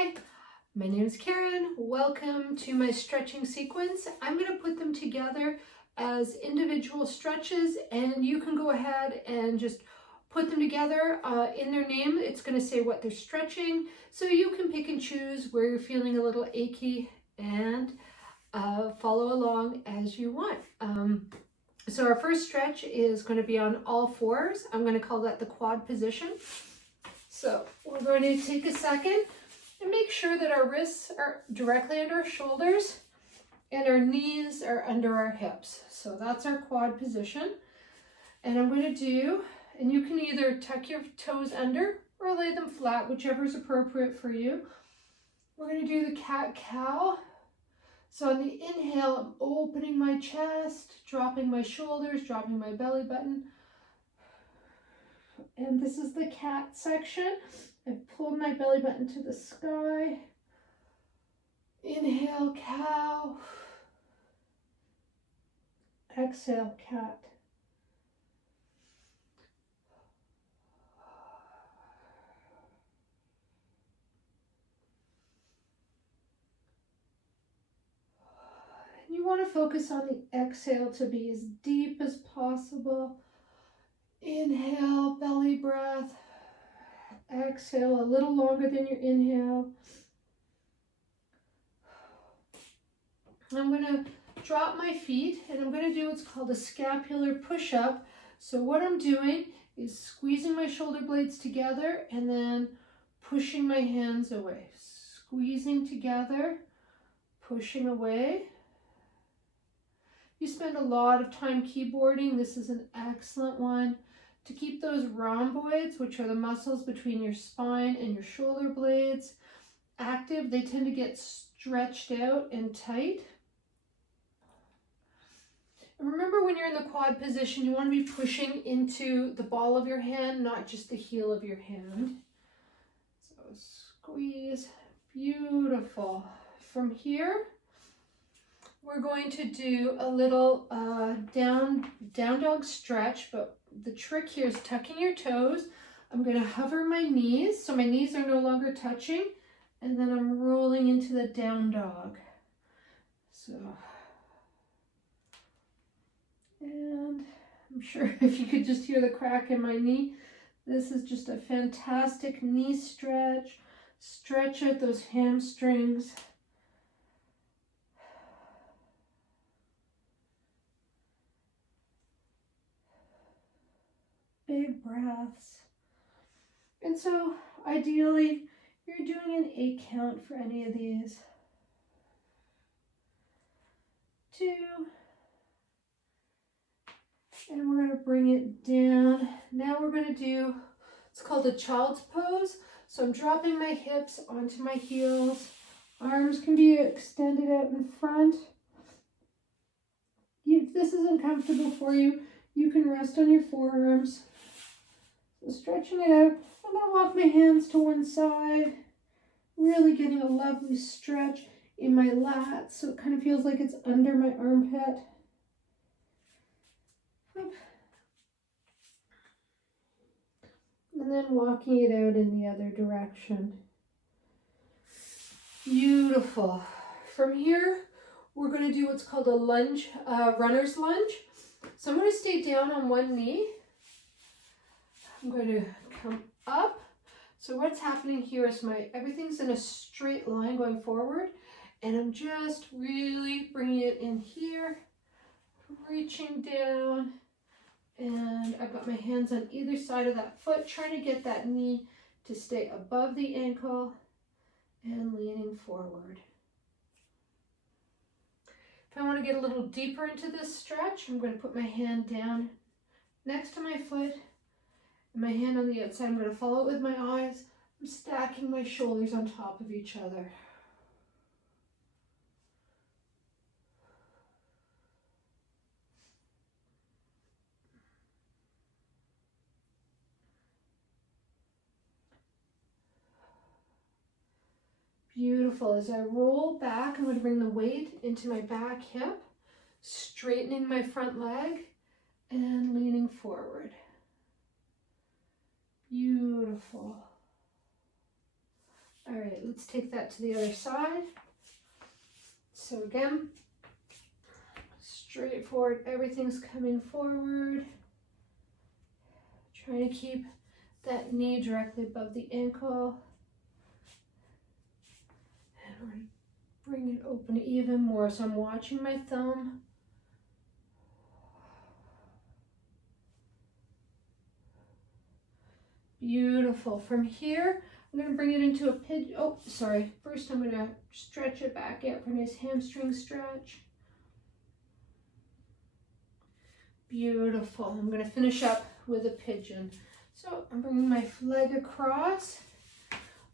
Hi, my name is Karen. Welcome to my stretching sequence. I'm going to put them together as individual stretches, and you can go ahead and just put them together in their name. It's going to say what they're stretching, so you can pick and choose where you're feeling a little achy and follow along as you want. So our first stretch is going to be on all fours. I'm going to call that the quad position. So we're going to take a second and make sure that our wrists are directly under our shoulders and our knees are under our hips. So that's our quad position. And I'm going to do, and you can either tuck your toes under or lay them flat, whichever is appropriate for you. We're going to do the cat-cow. So on the inhale, I'm opening my chest, dropping my shoulders, dropping my belly button. And this is the cat section. I pulled my belly button to the sky. Inhale, cow. Exhale, cat. You want to focus on the exhale to be as deep as possible. Inhale, belly breath. Exhale a little longer than your inhale. I'm going to drop my feet and I'm going to do what's called a scapular push-up. So what I'm doing is squeezing my shoulder blades together and then pushing my hands away. Squeezing together, pushing away. You spend a lot of time keyboarding. This is an excellent one to keep those rhomboids, which are the muscles between your spine and your shoulder blades, active. They tend to get stretched out and tight. And remember, when you're in the quad position, you want to be pushing into the ball of your hand, not just the heel of your hand. So squeeze, beautiful. From here, we're going to do a little down dog stretch, but the trick here is tucking your toes. I'm going to hover my knees, so my knees are no longer touching, and then I'm rolling into the down dog. So, and I'm sure if you could just hear the crack in my knee, this is just a fantastic knee stretch. Stretch out those hamstrings. Big breaths. And so ideally, you're doing an 8 count for any of these. 2. And we're going to bring it down. Now we're going to do, it's called a child's pose. So I'm dropping my hips onto my heels. Arms can be extended out in front. If this isn't comfortable for you, you can rest on your forearms. So stretching it out. I'm going to walk my hands to one side. Really getting a lovely stretch in my lats, so it kind of feels like it's under my armpit. And then walking it out in the other direction. Beautiful. From here, we're going to do what's called a lunge, runner's lunge. So I'm going to stay down on one knee. I'm going to come up. So what's happening here is everything's in a straight line going forward, and I'm just really bringing it in here, reaching down, and I've got my hands on either side of that foot, trying to get that knee to stay above the ankle and leaning forward. If I want to get a little deeper into this stretch, I'm going to put my hand down next to my foot and my hand on the outside. I'm going to follow it with my eyes. I'm stacking my shoulders on top of each other. Beautiful. As I roll back, I'm going to bring the weight into my back hip, straightening my front leg and leaning forward. Beautiful. All right, right, let's take that to the other side. So again, straightforward, everything's coming forward. Trying to keep that knee directly above the ankle. And we're going to bring it open even more. So I'm watching my thumb. Beautiful. From here, I'm going to bring it into a pigeon. Oh, sorry. First, I'm going to stretch it back out for a nice hamstring stretch. Beautiful. I'm going to finish up with a pigeon. So I'm bringing my leg across,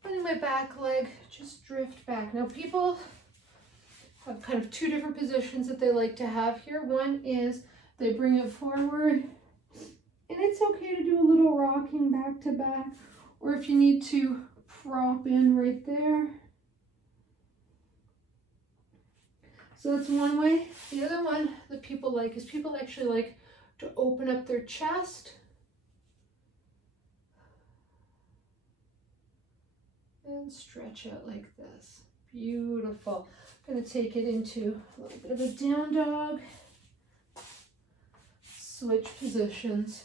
letting my back leg just drift back. Now, people have kind of two different positions that they like to have here. One is they bring it forward, and it's okay to do a little rocking back to back, or if you need to prop in right there. So that's one way. The other one that people like is people actually like to open up their chest and stretch out like this. Beautiful. I'm going to take it into a little bit of a down dog. Switch positions.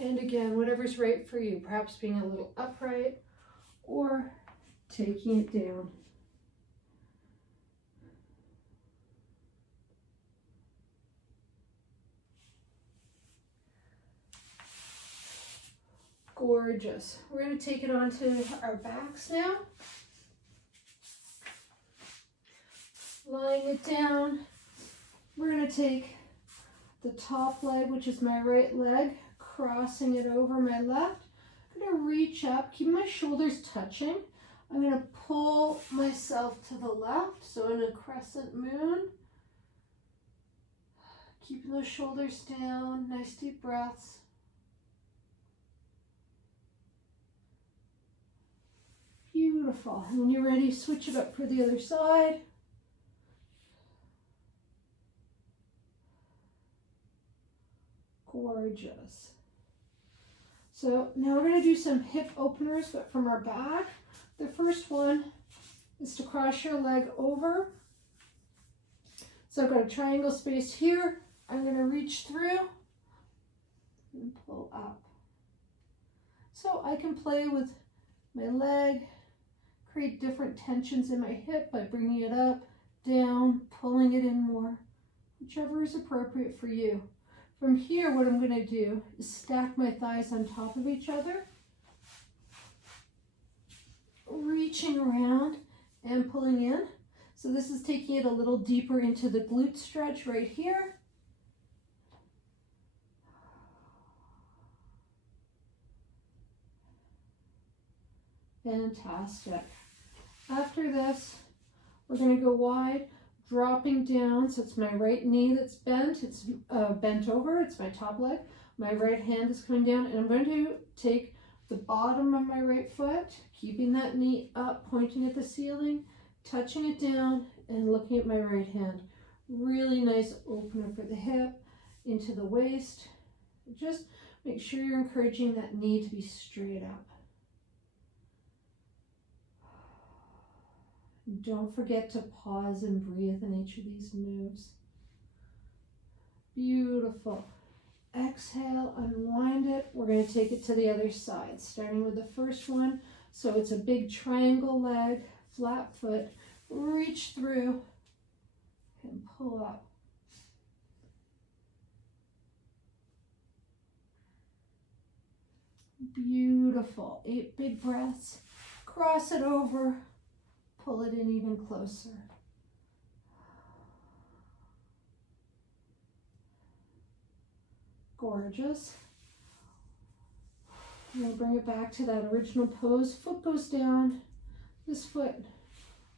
And again, whatever's right for you, perhaps being a little upright or taking it down. Gorgeous. We're going to take it onto our backs now. Lying it down, we're going to take the top leg, which is my right leg, crossing it over my left. I'm going to reach up, keep my shoulders touching. I'm going to pull myself to the left, so in a crescent moon. Keeping those shoulders down, nice deep breaths. Beautiful. And when you're ready, switch it up for the other side. Gorgeous. So now we're going to do some hip openers, but from our back. The first one is to cross your leg over. So I've got a triangle space here. I'm going to reach through and pull up. So I can play with my leg, create different tensions in my hip by bringing it up, down, pulling it in more, whichever is appropriate for you. From here, what I'm going to do is stack my thighs on top of each other, reaching around and pulling in. So this is taking it a little deeper into the glute stretch right here. Fantastic. After this, we're going to go wide, dropping down. So it's my right knee that's bent. It's bent over. It's my top leg. My right hand is coming down, and I'm going to take the bottom of my right foot, keeping that knee up, pointing at the ceiling, touching it down, and looking at my right hand. Really nice opener for the hip, into the waist. Just make sure you're encouraging that knee to be straight up. Don't forget to pause and breathe in each of these moves. Beautiful. Exhale, unwind it. We're going to take it to the other side, starting with the first one. So it's a big triangle leg, flat foot. Reach through and pull up. Beautiful. 8 big breaths. Cross it over. Pull it in even closer. Gorgeous. I'm going to bring it back to that original pose. Foot goes down. This foot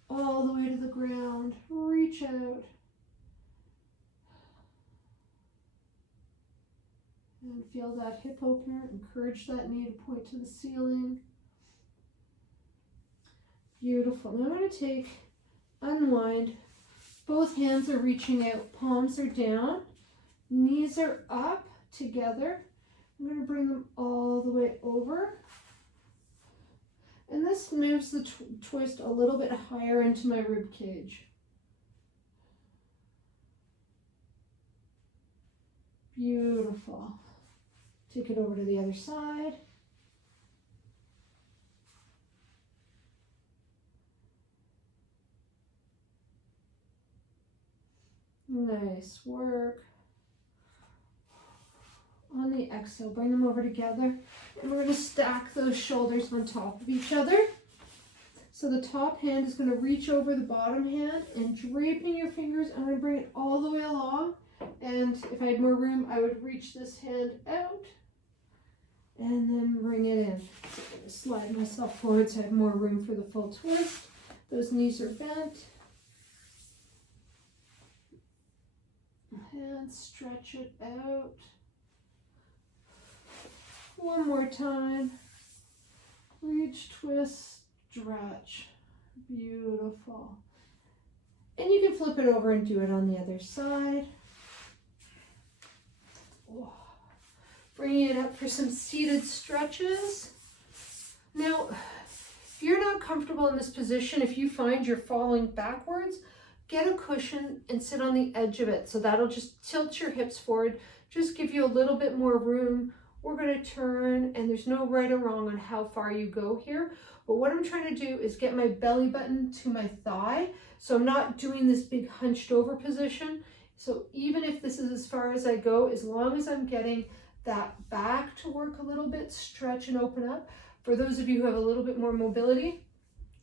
all the way to the ground. Reach out. And feel that hip opener. Encourage that knee to point to the ceiling. Beautiful. Now I'm going to unwind. Both hands are reaching out. Palms are down. Knees are up together. I'm going to bring them all the way over. And this just moves the twist a little bit higher into my rib cage. Beautiful. Take it over to the other side. Nice work. On the exhale, bring them over together, and we're going to stack those shoulders on top of each other. So the top hand is going to reach over the bottom hand, and draping your fingers, I'm going to bring it all the way along. And if I had more room, I would reach this hand out and then bring it in. So I'm going to slide myself forward so I have more room for the full twist. Those knees are bent. And stretch it out. One more time. Reach, twist, stretch. Beautiful. And you can flip it over and do it on the other side. Oh. Bringing it up for some seated stretches. Now, if you're not comfortable in this position, if you find you're falling backwards, get a cushion and sit on the edge of it. So that'll just tilt your hips forward, just give you a little bit more room. We're going to turn, and there's no right or wrong on how far you go here. But what I'm trying to do is get my belly button to my thigh. So I'm not doing this big hunched over position. So even if this is as far as I go, as long as I'm getting that back to work a little bit, stretch and open up. For those of you who have a little bit more mobility,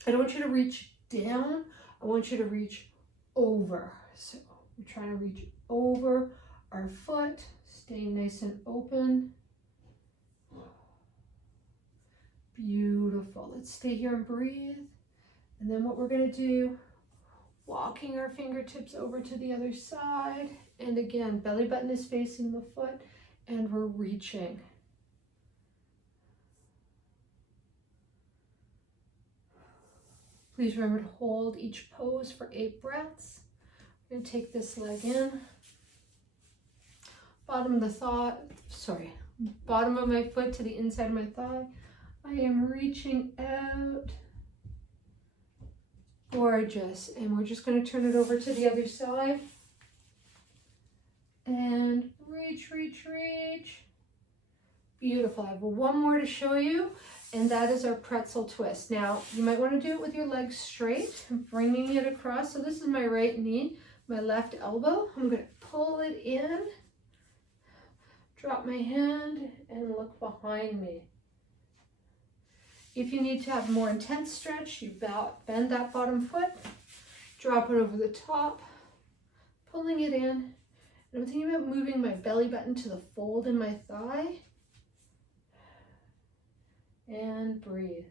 I don't want you to reach down. I want you to reach over. So we're trying to reach over our foot, staying nice and open. Beautiful. Let's stay here and breathe. And then what we're going to do, walking our fingertips over to the other side. And again, belly button is facing the foot, and we're reaching. Please remember to hold each pose for 8 breaths. I'm going to take this leg in. Bottom of my foot to the inside of my thigh. I am reaching out. Gorgeous. And we're just going to turn it over to the other side. And reach, reach, reach. Beautiful. I have one more to show you, and that is our pretzel twist. Now, you might want to do it with your legs straight, bringing it across. So this is my right knee, my left elbow. I'm going to pull it in, drop my hand, and look behind me. If you need to have more intense stretch, you bend that bottom foot, drop it over the top, pulling it in. And I'm thinking about moving my belly button to the fold in my thigh. And breathe.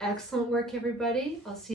Excellent work, everybody. I'll see you.